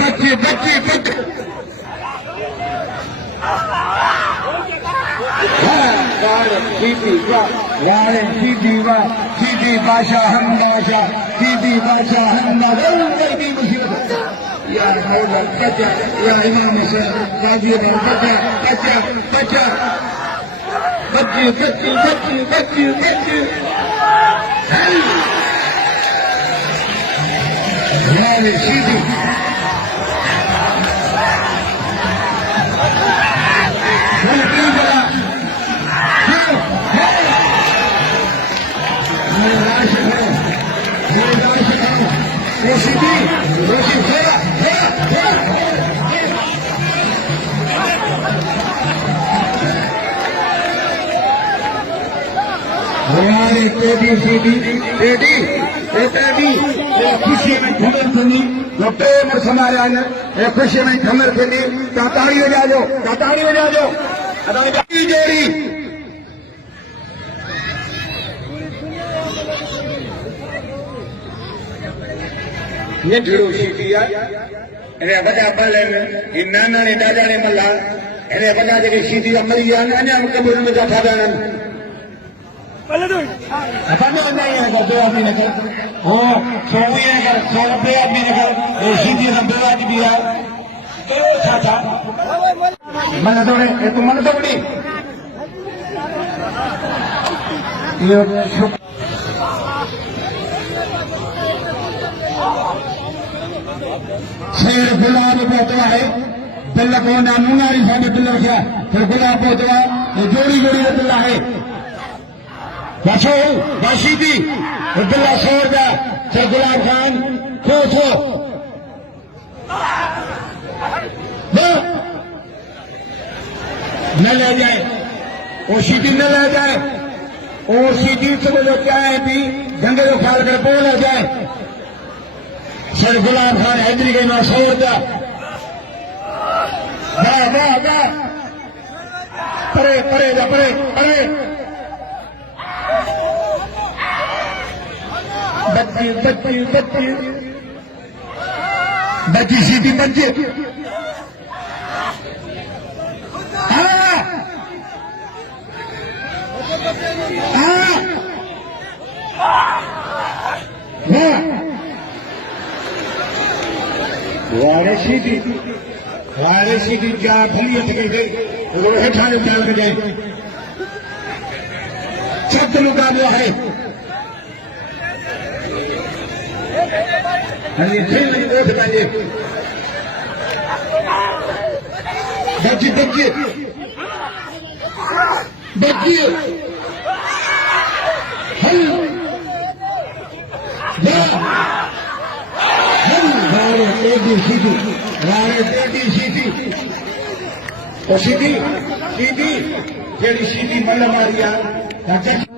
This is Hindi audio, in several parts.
बच्चे बच्चे बच्चे सीधी बादशाह हम बादशाह सीधी बादशाह हम बादशाह या बच्चा या इमाम हुसैन गाजी बच्चा बच्चा बच्चा बच्चे बच्चे बच्चे बच्चे बच्चे सीधी खुशी में घुमर फिरी लोटे उम्र समाया खुशी में घुमर फिरी ताड़ी हो जाओ ताड़ी हो जाओ जोड़ी ये ढिड़ो सीटिया इन्हें बड़ा बल है नाना ने दादा ने मल्ला इन्हें बड़ा जगह सीटी मरी जाना कबूल में जाता जाना नहीं है दो आदमी ने वो 100 आदमी ने सीधी नंबर भी है मन दौड़े तुम मन दौड़ी शेर गुलाब पहुंचवा है बिल को नामूना साहब बिल रखा फिर गुलाब पहुंचवा जोड़ी जोड़ी का बिल्ला है बसो बाशी थी बिल्ला 100 रुपया फिर गुलाब खान खो न ले जाए वो सीटी न ले जाए और सीटी से वो क्या है भी गंगे को ख्याल कर बोल हो जाए सर गुलाब खान हैदरी गई 100 रुपया वाह वाह वाह परे परे परे परे बच्ची बच्ची बच्ची बच्ची सीधी बच्ची सीधी क्या फलियत कर गई हेठा ने डाल के गए शब्द मुकाबला है बच्ची बच्ची बच्ची सीधी सीधी जेड़ी सीधी मल मारिया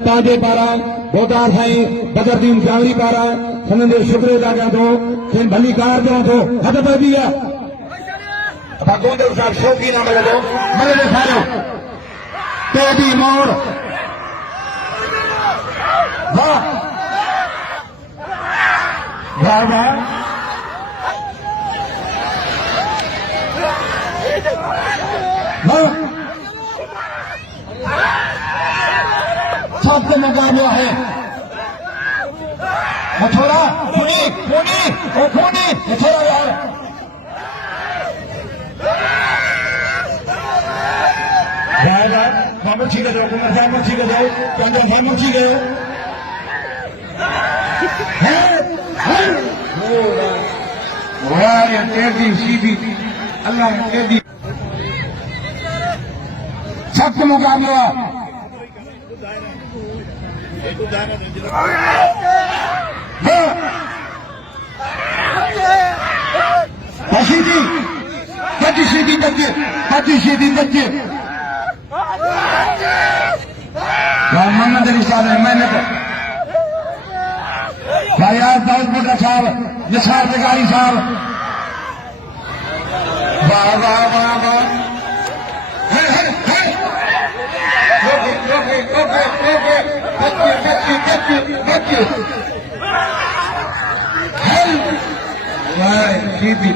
ताजे पारा बोदार साई बदरदीन चावरी पारा सनंदे शुक्र दागा दो फिर भली कार दो तो हद पर भी है गोंदे साहब शौकी ना मिले दो मिले सारो तेरी मोड़ वाह वाह वाह सबसे मुकाबला है थोड़ा खूनी खूनी वो खूनी थोड़ा यार बाबा ठीक है कुमार साहब ठीक है चंद्र साहब ठीक है तेजी सीधी अल्लाह तेजी सबसे मुकाबला सीधी बच्ची सीधी बच्चे बच्ची सीधी बच्चे मोहम्मद अली साहब ने मेहनत भाई आज दाऊदपुर साहब निसार तिगारी साहब वाह वाह वाह वाह वाह शहीदी